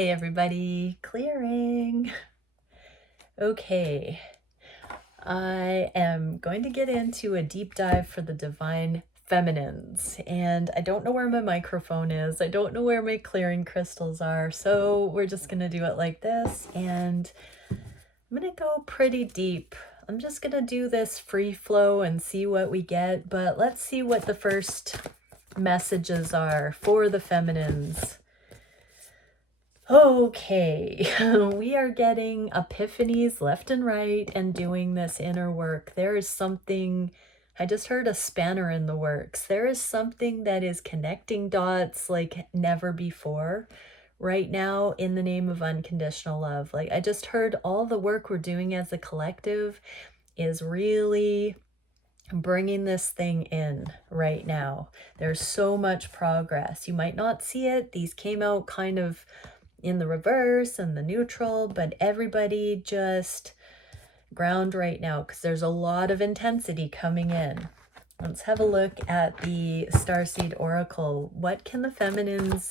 Hey everybody, clearing. Okay, I am going to get into a deep dive for the divine feminines, and I don't know where my microphone is. I don't know where my clearing crystals are, so we're just gonna do it like this, and I'm gonna go pretty deep. I'm just gonna do this free flow and see what we get, but let's see what the first messages are for the feminines. Okay, we are getting epiphanies left and right and doing this inner work. There is something, I just heard a spanner in the works. There is something that is connecting dots like never before right now in the name of unconditional love. Like I just heard all the work we're doing as a collective is really bringing this thing in right now. There's so much progress. You might not see it. These came out kind of in the reverse and the neutral, but everybody just ground right now because there's a lot of intensity coming in. Let's have a look at the Starseed Oracle. What can the feminines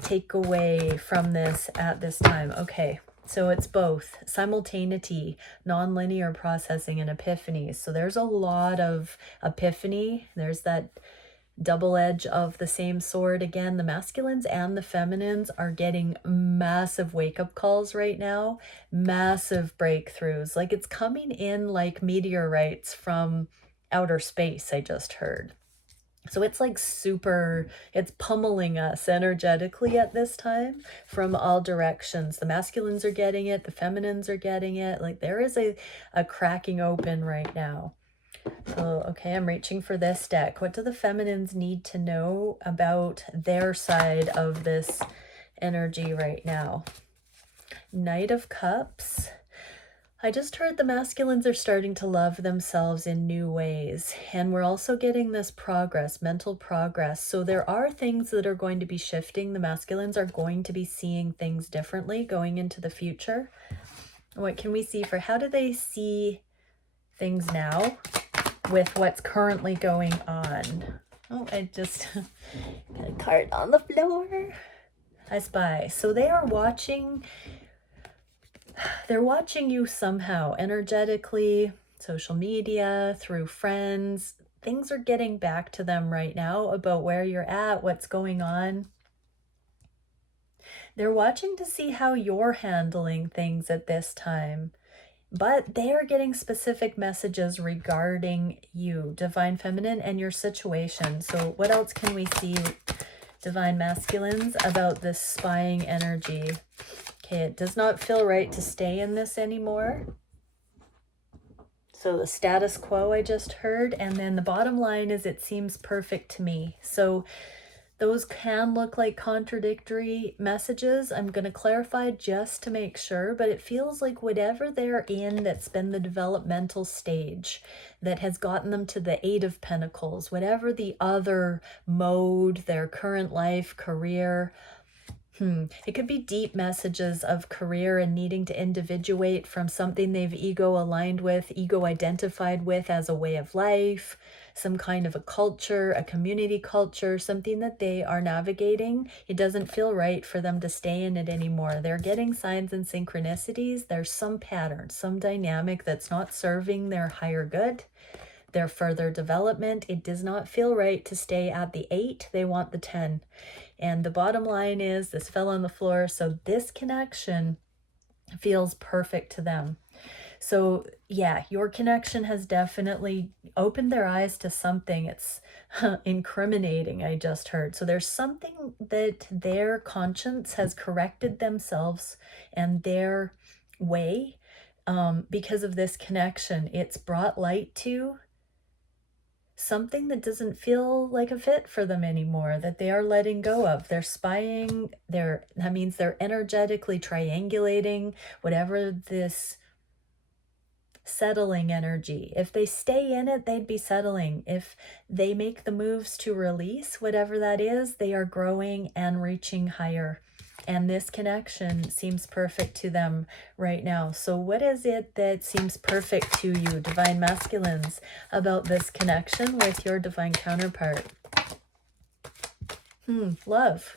take away from this at this time? Okay, so it's both simultaneity, non-linear processing, and epiphanies. So there's a lot of epiphany. There's that double edge of the same sword again. The masculines and the feminines are getting massive wake-up calls right now, massive breakthroughs. Like it's coming in like meteorites from outer space, I just heard. So it's like super, it's pummeling us energetically at this time from all directions. The masculines are getting it, the feminines are getting it. Like there is a cracking open right now. So, okay, I'm reaching for this deck. What do the feminines need to know about their side of this energy right now? Knight of Cups. I just heard the masculines are starting to love themselves in new ways. And we're also getting this progress, mental progress. So there are things that are going to be shifting. The masculines are going to be seeing things differently going into the future. What can we see for how do they see things now with what's currently going on? Oh, I just got a card on the floor. I spy. So they are watching. They're watching you somehow, energetically, social media, through friends. Things are getting back to them right now about where you're at, what's going on. They're watching to see how you're handling things at this time. But they are getting specific messages regarding you, Divine Feminine, and your situation. So what else can we see, Divine Masculines, about this spying energy? Okay, it does not feel right to stay in this anymore. So the status quo I just heard. And then the bottom line is it seems perfect to me. So those can look like contradictory messages. I'm going to clarify just to make sure, but it feels like whatever they're in that's been the developmental stage that has gotten them to the Eight of Pentacles, whatever the other mode, their current life, career, it could be deep messages of career and needing to individuate from something they've ego aligned with, ego identified with as a way of life, some kind of a culture, a community culture, something that they are navigating. It doesn't feel right for them to stay in it anymore. They're getting signs and synchronicities. There's some pattern, some dynamic that's not serving their higher good, their further development. It does not feel right to stay at the 8. They want the 10. And the bottom line is this fell on the floor. So this connection feels perfect to them. So yeah, your connection has definitely opened their eyes to something. It's incriminating, I just heard. So there's something that their conscience has corrected themselves and their way because of this connection. It's brought light to something that doesn't feel like a fit for them anymore, that they are letting go of. They're spying, that means they're energetically triangulating whatever this settling energy. If they stay in it, they'd be settling. If they make the moves to release whatever that is, they are growing and reaching higher. And this connection seems perfect to them right now. So what is it that seems perfect to you, Divine Masculines, about this connection with your divine counterpart? Love.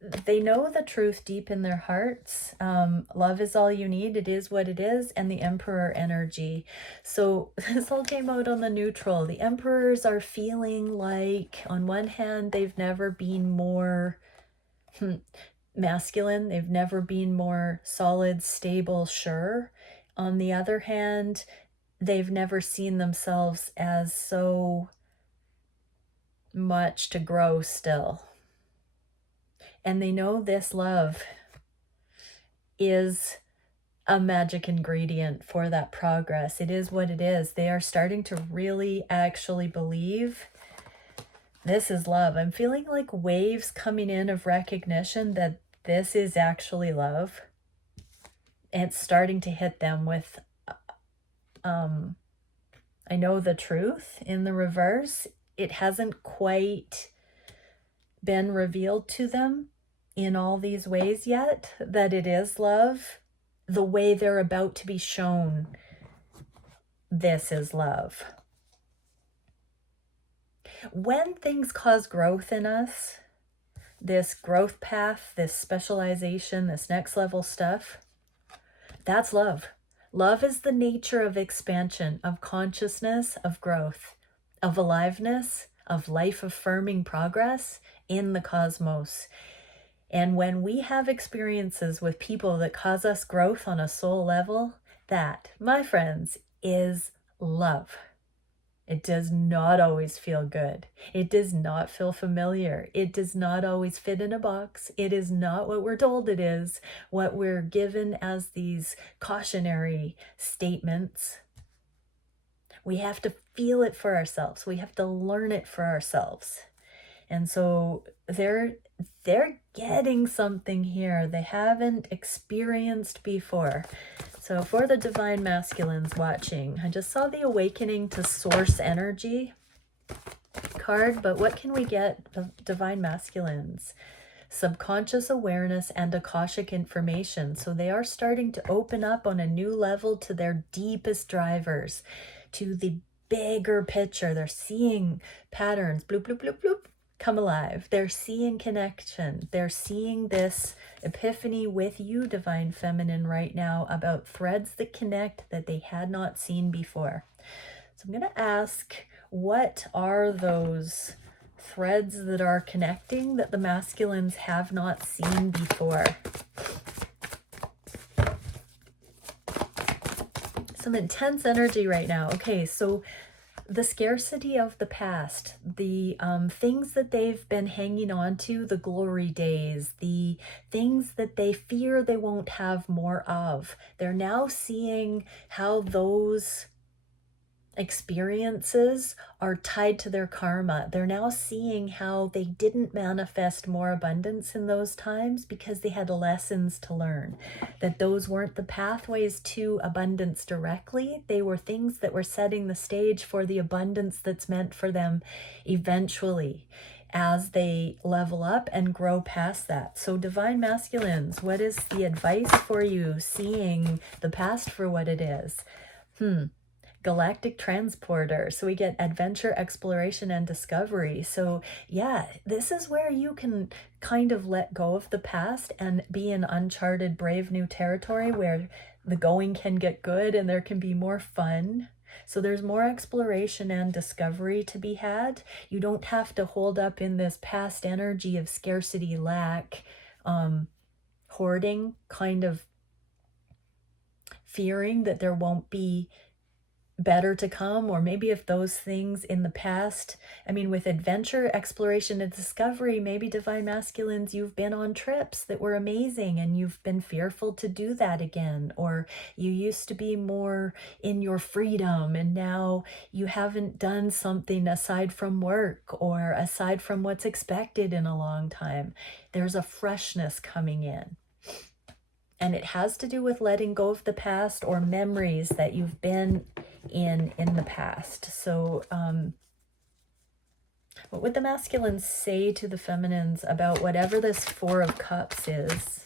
they know the truth deep in their hearts. Love is all you need. It is what it is. And the Emperor energy. So this all came out on the neutral. The Emperors are feeling like, on one hand, they've never been more masculine. They've never been more solid, stable, sure. On the other hand, they've never seen themselves as so much to grow still. And they know this love is a magic ingredient for that progress. It is what it is. They are starting to really actually believe this is love. I'm feeling like waves coming in of recognition that this is actually love. And it's starting to hit them with, I know the truth in the reverse. It hasn't quite been revealed to them in all these ways yet that it is love, the way they're about to be shown this is love. When things cause growth in us, this growth path, this specialization, this next level stuff, that's love. Love is the nature of expansion, of consciousness, of growth, of aliveness, of life-affirming progress in the cosmos. And when we have experiences with people that cause us growth on a soul level, that, my friends, is love. It does not always feel good. It does not feel familiar. It does not always fit in a box. It is not what we're told it is, what we're given as these cautionary statements. We have to feel it for ourselves. We have to learn it for ourselves. And so they're getting something here they haven't experienced before. So for the Divine Masculines watching, I just saw the Awakening to Source Energy card, but what can we get, Divine Masculines? Subconscious awareness and Akashic information. So they are starting to open up on a new level to their deepest drivers, to the bigger picture. They're seeing patterns, bloop, bloop, bloop, bloop, come alive. They're seeing connection. They're seeing this epiphany with you, Divine Feminine, right now about threads that connect that they had not seen before. So I'm going to ask, what are those threads that are connecting that the masculines have not seen before? Some intense energy right now. Okay, so the scarcity of the past, the things that they've been hanging on to, the glory days, the things that they fear they won't have more of. They're now seeing how those experiences are tied to their karma. They're now seeing how they didn't manifest more abundance in those times because they had lessons to learn, that those weren't the pathways to abundance directly. They were things that were setting the stage for the abundance that's meant for them eventually as they level up and grow past that. So Divine Masculines, what is the advice for you seeing the past for what it is? Galactic transporter. So we get adventure, exploration, and discovery. So yeah, this is where you can kind of let go of the past and be in uncharted, brave new territory where the going can get good and there can be more fun. So there's more exploration and discovery to be had. You don't have to hold up in this past energy of scarcity, lack, hoarding, kind of fearing that there won't be better to come, or maybe if those things in the past, I mean, with adventure, exploration, and discovery, maybe Divine Masculines, you've been on trips that were amazing and you've been fearful to do that again, or you used to be more in your freedom and now you haven't done something aside from work or aside from what's expected in a long time. There's a freshness coming in. And it has to do with letting go of the past or memories that you've been in the past. So what would the masculines say to the feminines about whatever this Four of Cups is?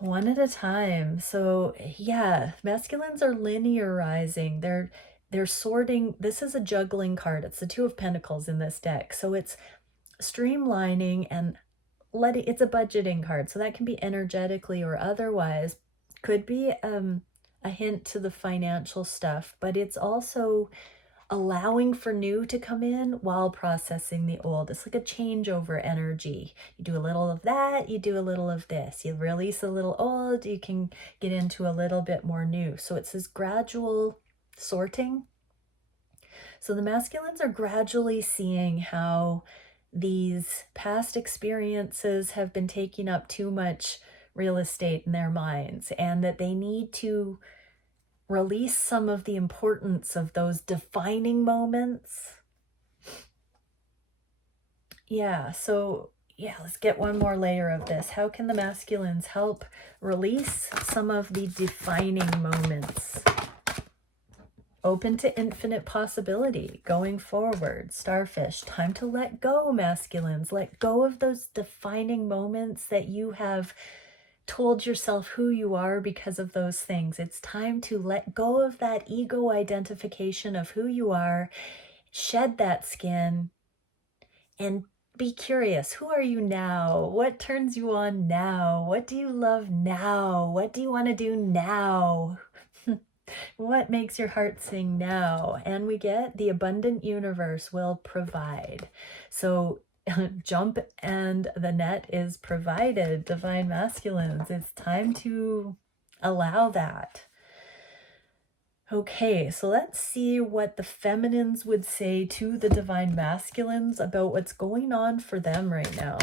One at a time. So yeah, masculines are linearizing. They're sorting. This is a juggling card. It's the Two of Pentacles in this deck. So it's streamlining and letting, it's a budgeting card, so that can be energetically or otherwise, could be a hint to the financial stuff, but it's also allowing for new to come in while processing the old. It's like a changeover energy. You do a little of that, you do a little of this. You release a little old, you can get into a little bit more new. So it's this gradual sorting. So the masculines are gradually seeing how these past experiences have been taking up too much real estate in their minds, and that they need to release some of the importance of those defining moments. Yeah, so yeah, let's get one more layer of this. How can the masculines help release some of the defining moments? Open to infinite possibility going forward. Starfish, time to let go, masculines. Let go of those defining moments that you have told yourself who you are because of those things. It's time to let go of that ego identification of who you are, shed that skin, and be curious. Who are you now? What turns you on now? What do you love now? What do you want to do now? What makes your heart sing now? And we get the abundant universe will provide. So jump and the net is provided, divine masculines. It's time to allow that. Okay, so let's see what the feminines would say to the divine masculines about what's going on for them right now.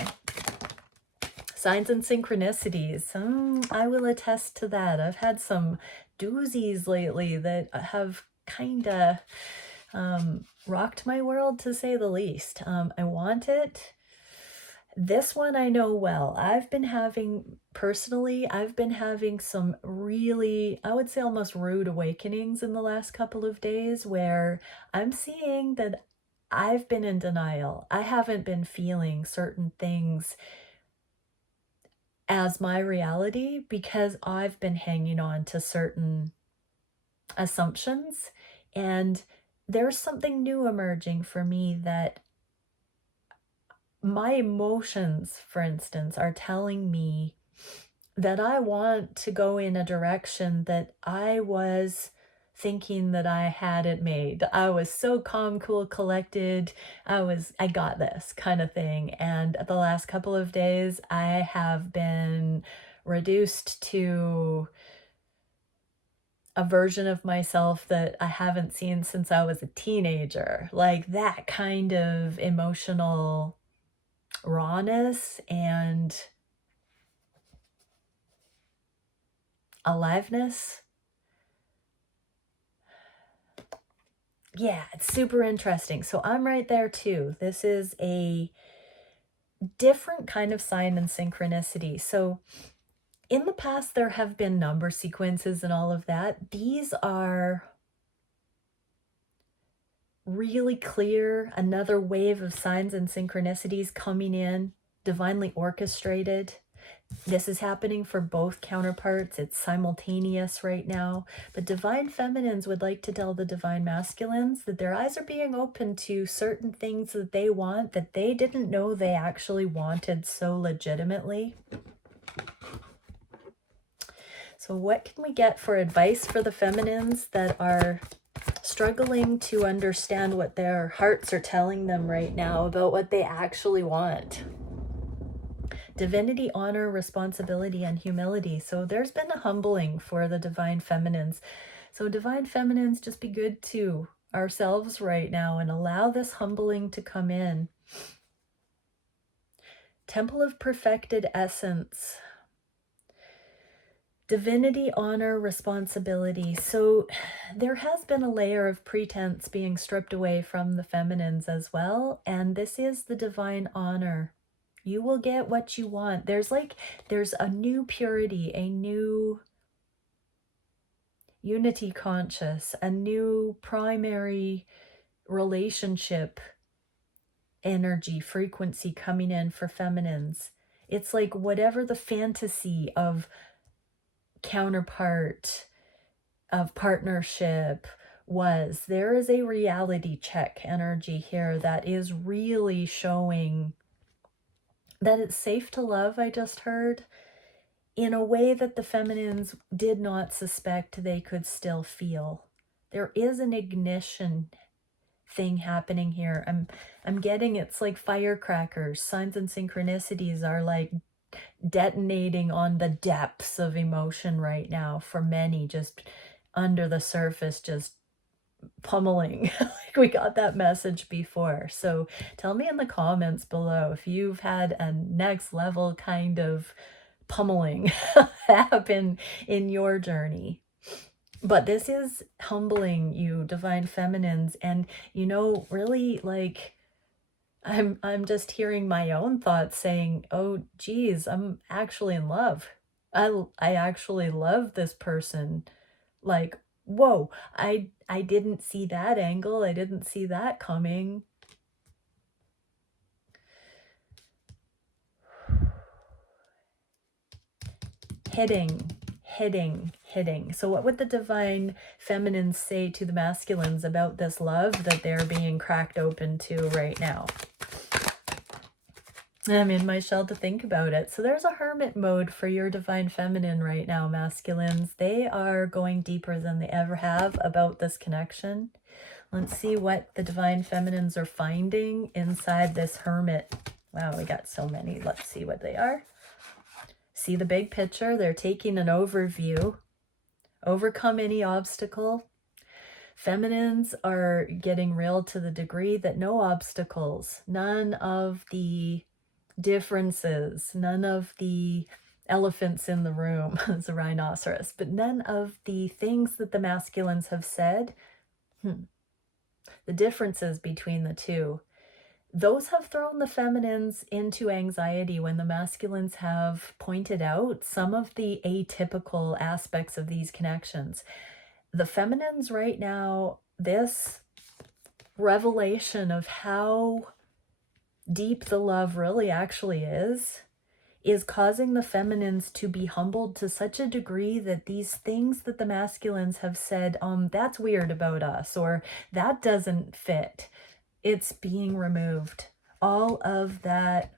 Signs and synchronicities. I will attest to that. I've had some doozies lately that have kind of rocked my world, to say the least. I want it. This one I know well. I've been having some really, I would say almost rude awakenings in the last couple of days, where I'm seeing that I've been in denial. I haven't been feeling certain things as my reality because I've been hanging on to certain assumptions. And there's something new emerging for me, that my emotions, for instance, are telling me that I want to go in a direction that I was thinking that I had it made. I was so calm, cool, collected. I got this kind of thing. And the last couple of days, I have been reduced to a version of myself that I haven't seen since I was a teenager. Like that kind of emotional rawness and aliveness. Yeah, it's super interesting. So I'm right there too. This is a different kind of sign and synchronicity. So in the past, there have been number sequences and all of that. These are really clear, another wave of signs and synchronicities coming in, divinely orchestrated. This is happening for both counterparts. It's simultaneous right now. But divine feminines would like to tell the divine masculines that their eyes are being open to certain things that they want that they didn't know they actually wanted so legitimately. So what can we get for advice for the feminines that are struggling to understand what their hearts are telling them right now about what they actually want? Divinity, honor, responsibility, and humility. So there's been a humbling for the divine feminines. So divine feminines, just be good to ourselves right now and allow this humbling to come in. Temple of perfected essence. Divinity, honor, responsibility. So there has been a layer of pretense being stripped away from the feminines as well. And this is the divine honor. You will get what you want. There's a new purity, a new unity conscious, a new primary relationship energy, frequency coming in for feminines. It's like whatever the fantasy of counterpart, of partnership was, there is a reality check energy here that is really showing that it's safe to love, I just heard, in a way that the feminines did not suspect they could still feel. There is an ignition thing happening here. I'm getting it's like firecrackers. Signs and synchronicities are like detonating on the depths of emotion right now for many, just under the surface, just pummeling. Like we got that message before. So tell me in the comments below if you've had a next level kind of pummeling happen in your journey. But this is humbling, you divine feminines, and you know, really, like, I'm just hearing my own thoughts saying, oh geez, I'm actually in love. I actually love this person. Like, whoa, I didn't see that angle. I didn't see that coming. Hitting. So what would the divine feminines say to the masculines about this love that they're being cracked open to right now? I'm in my shell to think about it. So there's a hermit mode for your divine feminine right now, masculines. They are going deeper than they ever have about this connection. Let's see what the divine feminines are finding inside this hermit. Wow, we got so many. Let's see what they are. See the big picture. They're taking an overview. Overcome any obstacle. Feminines are getting real to the degree that no obstacles, none of the differences, none of the elephants in the room, as a rhinoceros, but none of the things that the masculines have said, the differences between the two, those have thrown the feminines into anxiety when the masculines have pointed out some of the atypical aspects of these connections. The feminines right now, this revelation of how deep the love really actually is causing the feminines to be humbled to such a degree that these things that the masculines have said, that's weird about us, or that doesn't fit, it's being removed. All of that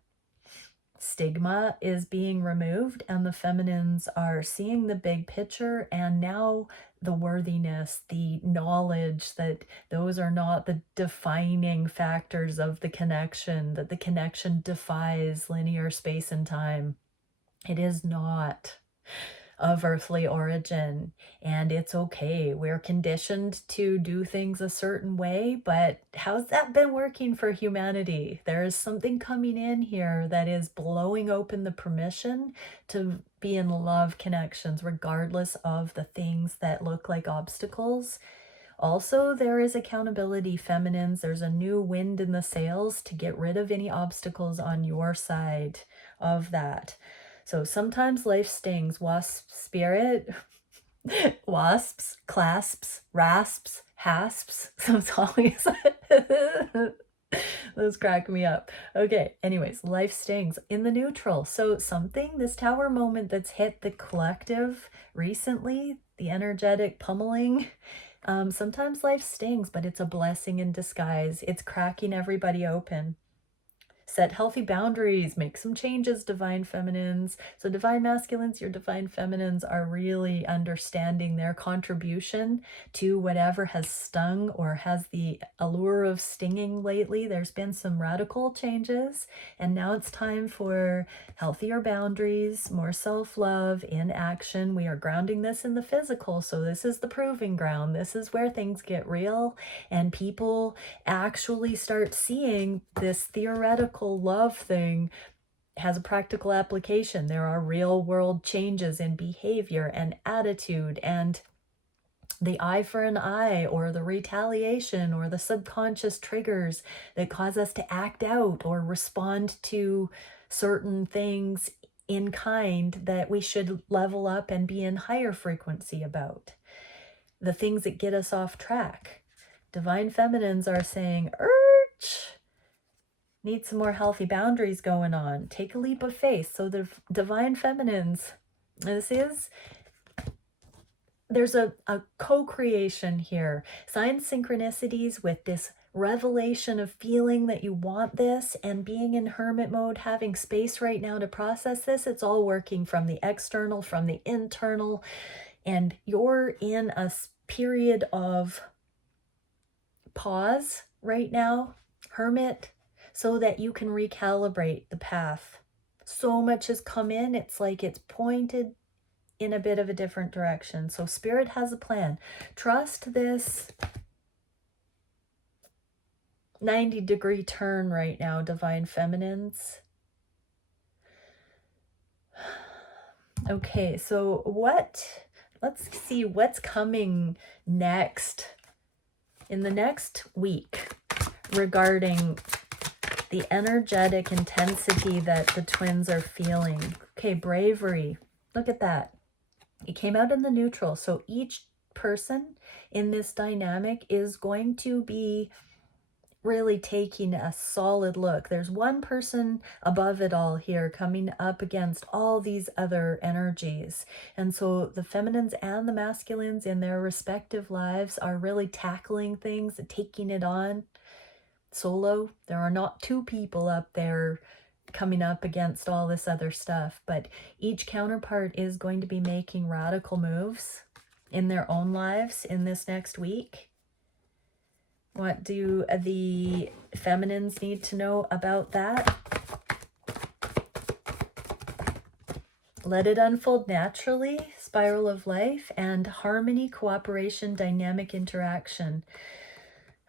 stigma is being removed, and the feminines are seeing the big picture, and now the worthiness, the knowledge that those are not the defining factors of the connection, that the connection defies linear space and time. It is not of earthly origin, and it's okay. We're conditioned to do things a certain way, but how's that been working for humanity? There is something coming in here that is blowing open the permission to be in love connections, regardless of the things that look like obstacles. Also, there is accountability, feminines. There's a new wind in the sails to get rid of any obstacles on your side of that. So sometimes life stings. Wasp spirit, wasps, clasps, rasps, hasps. So it's always those crack me up. Okay, anyways, life stings in the neutral. So something, this tower moment that's hit the collective recently, the energetic pummeling, sometimes life stings, but it's a blessing in disguise. It's cracking everybody open. Set healthy boundaries, make some changes, divine feminines. So divine masculines, your divine feminines are really understanding their contribution to whatever has stung or has the allure of stinging lately. There's been some radical changes, and now it's time for healthier boundaries, more self-love in action. We are grounding this in the physical, so this is the proving ground. This is where things get real and people actually start seeing this theoretical love thing has a practical application. There are real world changes in behavior and attitude, and the eye for an eye, or the retaliation, or the subconscious triggers that cause us to act out or respond to certain things in kind that we should level up and be in higher frequency about. The things that get us off track. Divine feminines are saying, need some more healthy boundaries going on. Take a leap of faith. So the divine feminines, there's a co-creation here. Sign synchronicities with this revelation of feeling that you want this and being in hermit mode, having space right now to process this. It's all working from the external, from the internal, and you're in a period of pause right now, hermit, so that you can recalibrate the path. So much has come in, it's like it's pointed in a bit of a different direction. So Spirit has a plan. Trust this 90-degree turn right now, Divine Feminines. Okay, so let's see what's coming next in the next week regarding the energetic intensity that the twins are feeling. Okay, bravery. Look at that. It came out in the neutral. So each person in this dynamic is going to be really taking a solid look. There's one person above it all here coming up against all these other energies. And so the feminines and the masculines in their respective lives are really tackling things and taking it on solo. There are not two people up there coming up against all this other stuff, but each counterpart is going to be making radical moves in their own lives in this next week. What do the feminines need to know about that? Let it unfold naturally, spiral of life, and harmony, cooperation, dynamic interaction.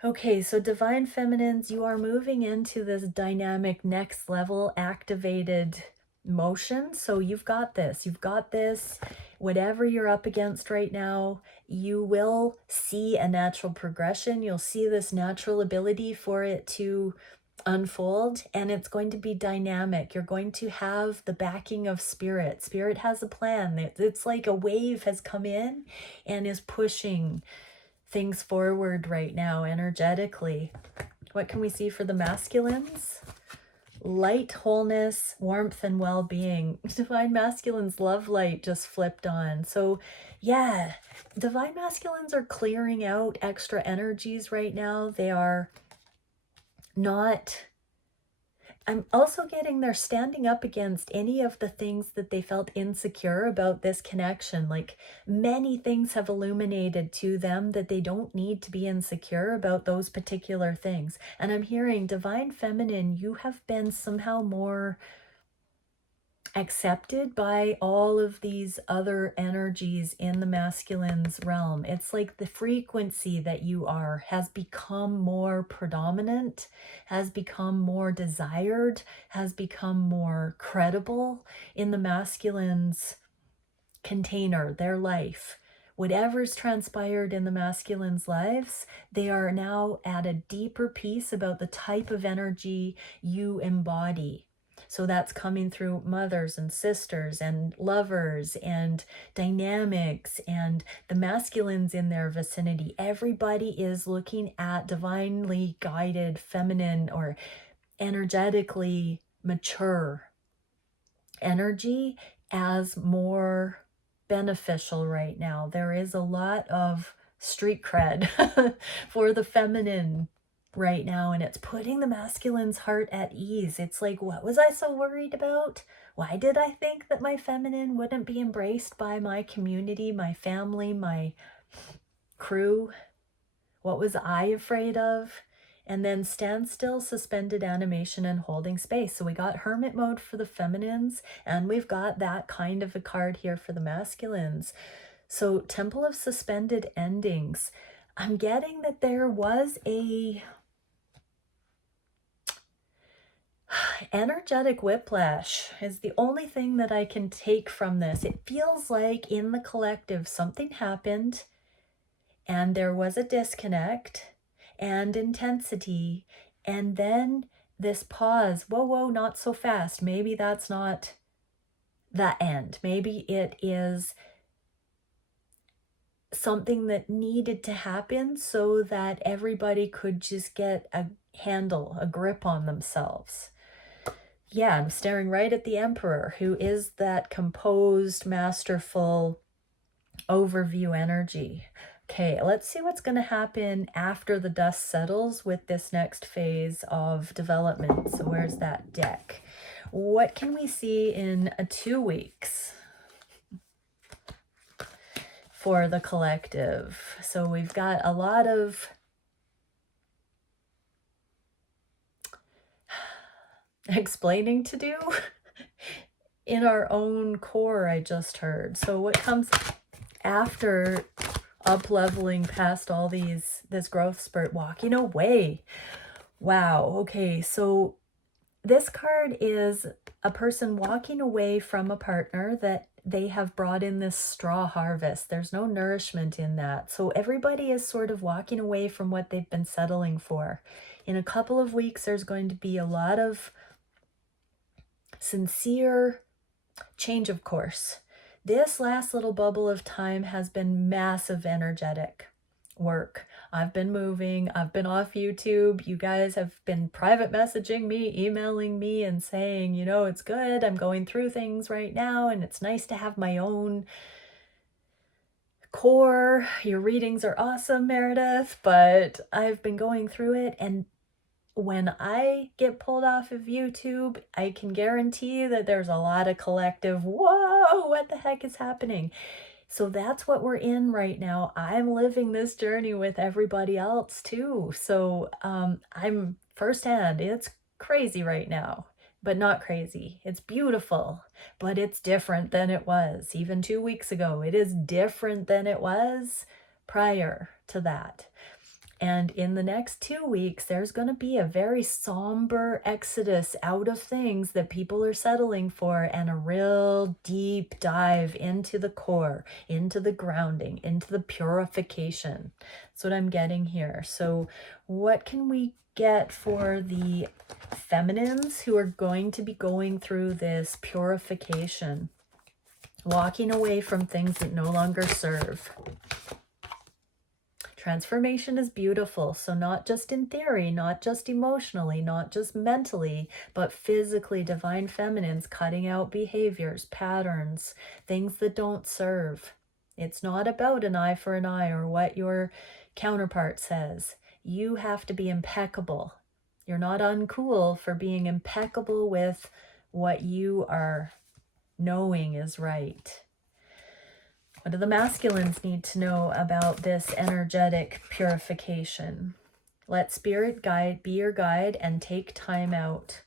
Okay, so Divine Feminines, you are moving into this dynamic next level activated motion. So you've got this. You've got this. Whatever you're up against right now, you will see a natural progression. You'll see this natural ability for it to unfold, and it's going to be dynamic. You're going to have the backing of Spirit. Spirit has a plan. It's like a wave has come in and is pushing things forward right now energetically. What can we see for the masculines? Light, wholeness, warmth, and well-being. Divine masculines love light just flipped on. So yeah, divine masculines are clearing out extra energies right now. They are not... I'm also getting they're standing up against any of the things that they felt insecure about this connection. Like many things have illuminated to them that they don't need to be insecure about those particular things. And I'm hearing Divine Feminine, you have been somehow more accepted by all of these other energies in the masculine's realm. It's like the frequency that you are has become more predominant, has become more desired, has become more credible in the masculine's container, their life. Whatever's transpired in the masculine's lives, they are now at a deeper piece about the type of energy you embody. So that's coming through mothers and sisters and lovers and dynamics and the masculines in their vicinity. Everybody is looking at divinely guided, feminine, or energetically mature energy as more beneficial right now. There is a lot of street cred for the feminine right now, and it's putting the masculine's heart at ease. It's like, what was I so worried about? Why did I think that my feminine wouldn't be embraced by my community, my family, my crew? What was I afraid of? And then stand still, suspended animation, and holding space. So we got hermit mode for the feminines, and we've got that kind of a card here for the masculines. So Temple of Suspended Endings. I'm getting that there was a energetic whiplash is the only thing that I can take from this. It feels like in the collective something happened and there was a disconnect and intensity, and then this pause. Whoa, not so fast. Maybe that's not the end. Maybe it is something that needed to happen so that everybody could just get a handle, a grip on themselves. Yeah, I'm staring right at the Emperor, who is that composed, masterful overview energy. Okay, let's see what's going to happen after the dust settles with this next phase of development. So where's that deck? What can we see in 2 weeks for the collective? So we've got a lot of explaining to do in our own core, I just heard. So what comes after up-leveling past all this growth spurt? Walking away. Wow. Okay, so this card is a person walking away from a partner that they have brought in this straw harvest. There's no nourishment in that. So everybody is sort of walking away from what they've been settling for. In a couple of weeks, there's going to be a lot of sincere change of course. This last little bubble of time has been massive energetic work. I've been moving, I've been off YouTube. You guys have been private messaging me, emailing me and saying, you know, it's good. I'm going through things right now and it's nice to have my own core. Your readings are awesome, Meredith, but I've been going through it, and when I get pulled off of YouTube, I can guarantee that there's a lot of collective, whoa, what the heck is happening? So that's what we're in right now. I'm living this journey with everybody else too. So I'm firsthand, it's crazy right now, but not crazy. It's beautiful, but it's different than it was even 2 weeks ago. It is different than it was prior to that. And in the next 2 weeks, there's going to be a very somber exodus out of things that people are settling for, and a real deep dive into the core, into the grounding, into the purification. That's what I'm getting here. So what can we get for the feminines who are going to be going through this purification, walking away from things that no longer serve? Transformation is beautiful. So not just in theory, not just emotionally, not just mentally, but physically, divine feminines cutting out behaviors, patterns, things that don't serve. It's not about an eye for an eye or what your counterpart says. You have to be impeccable. You're not uncool for being impeccable with what you are knowing is right. What do the masculines need to know about this energetic purification? Let spirit guide be your guide and take time out.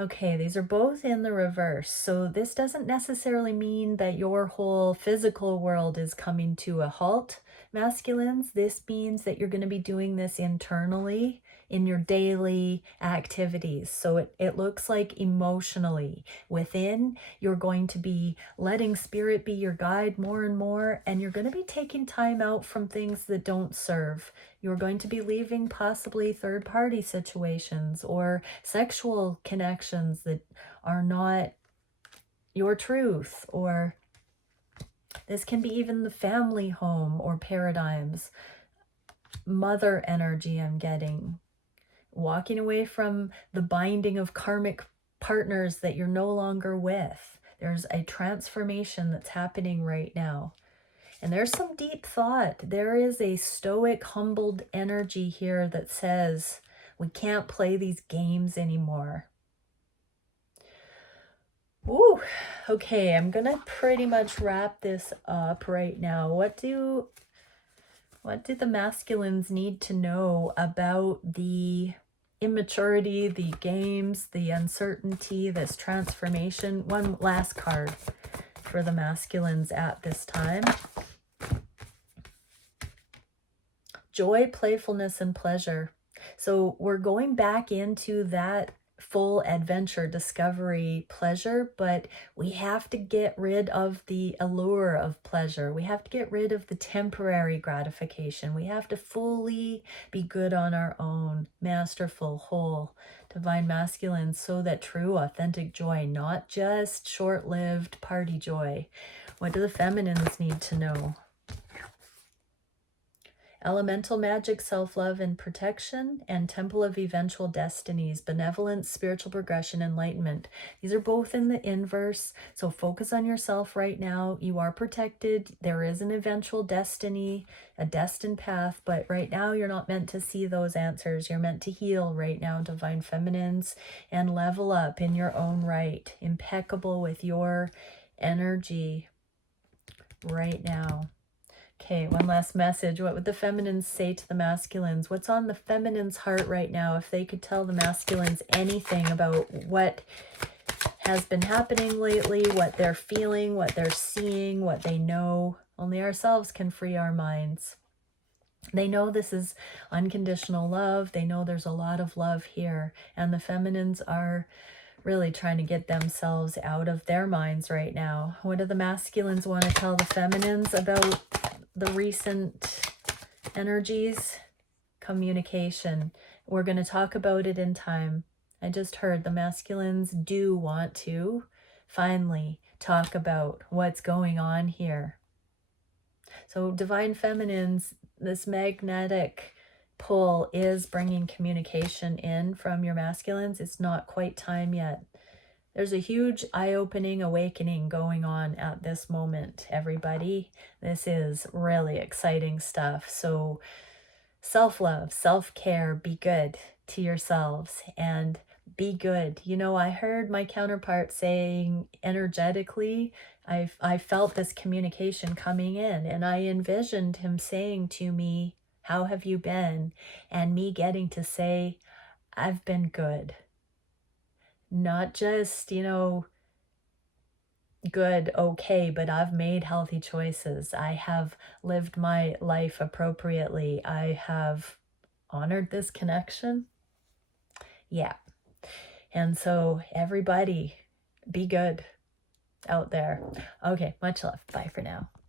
Okay, these are both in the reverse. So this doesn't necessarily mean that your whole physical world is coming to a halt, masculines. This means that you're going to be doing this internally in your daily activities. So it looks like emotionally. Within, you're going to be letting spirit be your guide more and more, and you're going to be taking time out from things that don't serve. You're going to be leaving possibly third-party situations or sexual connections that are not your truth, or this can be even the family home or paradigms. Mother energy I'm getting. Walking away from the binding of karmic partners that you're no longer with. There's a transformation that's happening right now. And there's some deep thought. There is a stoic, humbled energy here that says, we can't play these games anymore. Ooh, okay, I'm gonna pretty much wrap this up right now. What do the masculines need to know about the immaturity, the games, the uncertainty, this transformation? One last card for the masculines at this time. Joy, playfulness, and pleasure. So we're going back into that full adventure, discovery, pleasure, but we have to get rid of the allure of pleasure. We have to get rid of the temporary gratification. We have to fully be good on our own, masterful, whole, divine masculine, so that true, authentic joy, not just short-lived party joy. What do the feminines need to know? Elemental magic, self-love and protection, and temple of eventual destinies, benevolence, spiritual progression, enlightenment. These are both in the inverse, so focus on yourself right now. You are protected. There is an eventual destiny, a destined path, but right now you're not meant to see those answers. You're meant to heal right now, divine feminines, and level up in your own right. Impeccable with your energy right now. Okay, one last message. What would the feminines say to the masculines? What's on the feminines' heart right now? If they could tell the masculines anything about what has been happening lately, what they're feeling, what they're seeing, what they know, only ourselves can free our minds. They know this is unconditional love. They know there's a lot of love here. And the feminines are really trying to get themselves out of their minds right now. What do the masculines want to tell the feminines about the recent energies? Communication. We're going to talk about it in time. I just heard the masculines do want to finally talk about what's going on here. So divine feminines, this magnetic pull is bringing communication in from your masculines. It's not quite time yet. There's a huge eye-opening awakening going on at this moment, everybody. This is really exciting stuff. So self-love, self-care, be good to yourselves and be good. You know, I heard my counterpart saying energetically, I felt this communication coming in, and I envisioned him saying to me, "How have you been?" And me getting to say, "I've been good." Not just, you know, good, okay, but I've made healthy choices. I have lived my life appropriately. I have honored this connection. Yeah. And so everybody be good out there. Okay, much love. Bye for now.